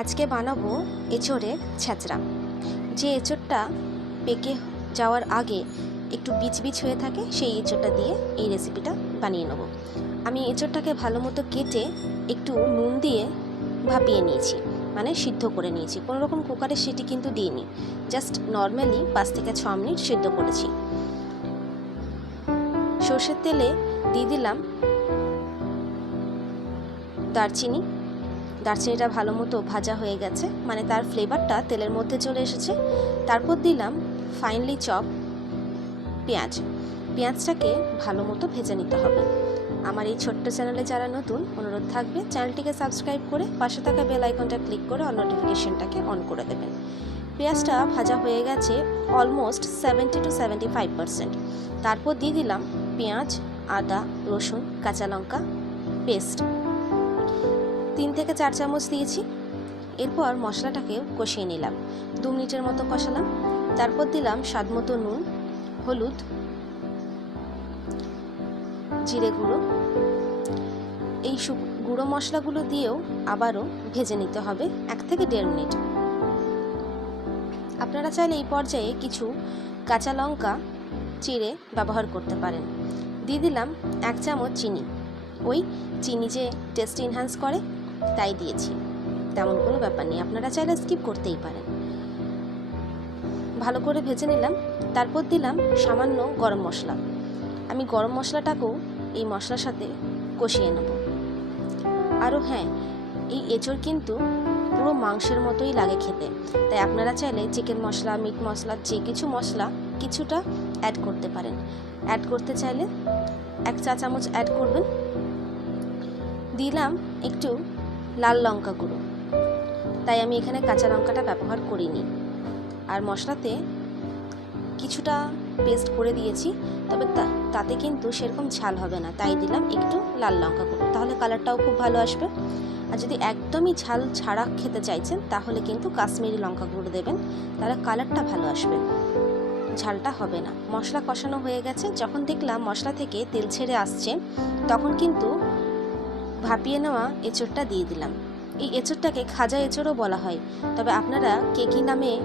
আজকে বানাবো এঁচোড়ের ছ্যাঁচড়া যে এঁচোড়টা পেকে যাওয়ার আগে একটু বিচ বিচ হয়ে থাকে, সেই এঁচোড়টা দিয়ে এই রেসিপিটা বানিয়ে নেব। আমি এঁচোড়টাকে ভালো মতো কেটে একটু নুন দিয়ে ভাপিয়ে নিয়েছি মানে সিদ্ধ করে নিয়েছি। কোনো রকম কুকারে সেটি কিন্তু দিইনি, জাস্ট নর্মালি পাঁচ থেকে ছ মিনিট সিদ্ধ করেছি। সর্ষের তেলে দিয়ে দিলাম দারচিনি দারচিনিটা ভালো মতো ভাজা হয়ে গেছে। মানে তার ফ্লেভারটা তেলের মধ্যে চলে এসেছে। তারপর দিলাম ফাইনলি চপ পেঁয়াজ। পেঁয়াজটাকে ভালো মতো ভেজে নিতে হবে। আমার এই ছোট্ট চ্যানেলে যারা নতুন, অনুরোধ থাকবে চ্যানেলটিকে সাবস্ক্রাইব করে পাশে থাকা বেল আইকনটা ক্লিক করে অল নোটিফিকেশনটাকে অন করে দেবেন। পেঁয়াজটা ভাজা হয়ে গেছে almost seventy two seventy five percent তারপর দিয়ে দিলাম পেঁয়াজ, আদা, রসুন, কাঁচা লঙ্কা পেস্ট তিন থেকে চার চামচ দিয়েছি। এরপর মশলাটাকে কষিয়ে নিলাম। দু মিনিটের মতো কষালাম। তারপর দিলাম স্বাদ মতো নুন, হলুদ, জিরে গুঁড়ো। এই গুঁড়ো মশলাগুলো দিয়েও আবারও ভেজে নিতে হবে এক থেকে দেড় মিনিট। আপনারা চাইলে এই পর্যায়ে কিছু কাঁচা লঙ্কা, চিড়ে ব্যবহার করতে পারেন। দিয়ে দিলাম এক চামচ চিনি। ওই চিনি যে টেস্ট এনহ্যান্স করে তাই দিয়েছি। তেমন কোনো ব্যাপার নেই, আপনারা চাইলে স্কিপ করতেই পারেন। ভালো করে ভেজে নিলাম, তারপর দিলাম সামান্য গরম মশলা। আমি গরম মশলাটাকেও এই মশলার সাথে কষিয়ে নেব। আরও হ্যাঁ এই এঁচড় কিন্তু পুরো মাংসের মতোই লাগে খেতে। তাই আপনারা চাইলে চিকেন মশলা মিট মশলা, যে কিছু মশলা কিছুটা অ্যাড করতে পারেন। অ্যাড করতে চাইলে এক চা চামচ অ্যাড করবেন। দিলাম একটু লাল লঙ্কা গুঁড়ো। তাই আমি এখানে কাঁচা লঙ্কাটা ব্যবহার করিনি। আর মশলাতে কিছুটা পেস্ট করে দিয়েছি, তবে তাতে কিন্তু সেরকম ঝাল হবে না। তাই দিলাম একটু লাল লঙ্কা গুঁড়ো। তাহলে কালারটাও খুব ভালো আসবে। আর যদি একদমই ঝাল ছাড়া খেতে চাইছেন, তাহলে কিন্তু কাশ্মীরি লঙ্কা গুঁড়ো দেবেন। তাহলে কালারটা ভালো আসবে। ঝালটা হবে না। মশলা কষানো হয়ে গেছে। যখন দেখলাম মশলা থেকে তেল ছেড়ে আসছে, তখন কিন্তু ভাপিয়ে নেওয়া এঁচড়টা দিয়ে দিলাম। এই এঁচড়টাকে খাজা এঁচড়ও বলা হয়। তবে আপনারা কে কী নামে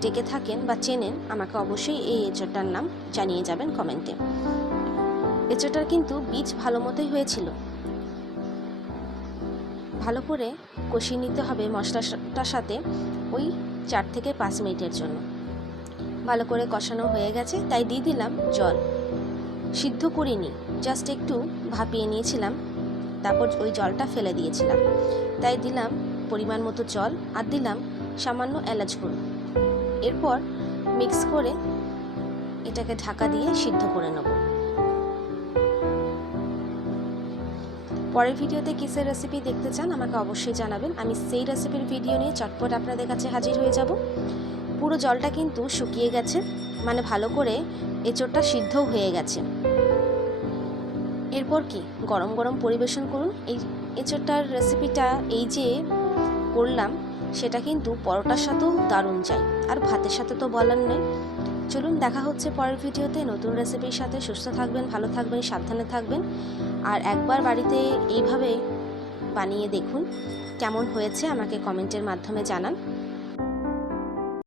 ডেকে থাকেন বা চেনেন, আমাকে অবশ্যই এই এঁচড়টার নাম জানিয়ে যাবেন কমেন্টে। এঁচড়টার কিন্তু বীজ ভালো মতোই হয়েছিল। ভালো করে কষিয়ে নিতে হবে মশলাটার সাথে ওই চার থেকে পাঁচ মিনিটের জন্য। ভালো করে কষানো হয়ে গেছে, তাই দিয়ে দিলাম জল। সিদ্ধ করিনি, জাস্ট একটু ভাপিয়ে নিয়েছিলাম। তারপর ওই জলটা ফেলে দিয়েছিলাম। তাই দিলাম পরিমাণ মতো জল আর দিলাম সামান্য এলাচ গুঁড়ো। এরপর মিক্স করে এটাকে ঢাকা দিয়ে সিদ্ধ করে নেব। পরের ভিডিওতে কিসের রেসিপি দেখতে চান আমাকে অবশ্যই জানাবেন। আমি সেই রেসিপির ভিডিও নিয়ে চটপট আপনাদের কাছে হাজির হয়ে যাব। পুরো জলটা কিন্তু শুকিয়ে গেছে মানে ভালো করে এঁচোড়টা সিদ্ধও হয়ে গেছে। এরপর কি? গরম গরম পরিবেশন করুন। এই এঁচোড়টার রেসিপিটা এই যে করলাম, সেটা কিন্তু পরোটার সাথেও দারুণ যায়। আর ভাতের সাথে তো বলার নেই। চলুন, দেখা হচ্ছে পরের ভিডিওতে। নতুন রেসিপির সাথে সুস্থ থাকবেন, ভালো থাকবেন, সাবধানে থাকবেন। আর একবার বাড়িতে এইভাবে বানিয়ে দেখুন, কেমন হয়েছে আমাকে কমেন্টের মাধ্যমে জানান।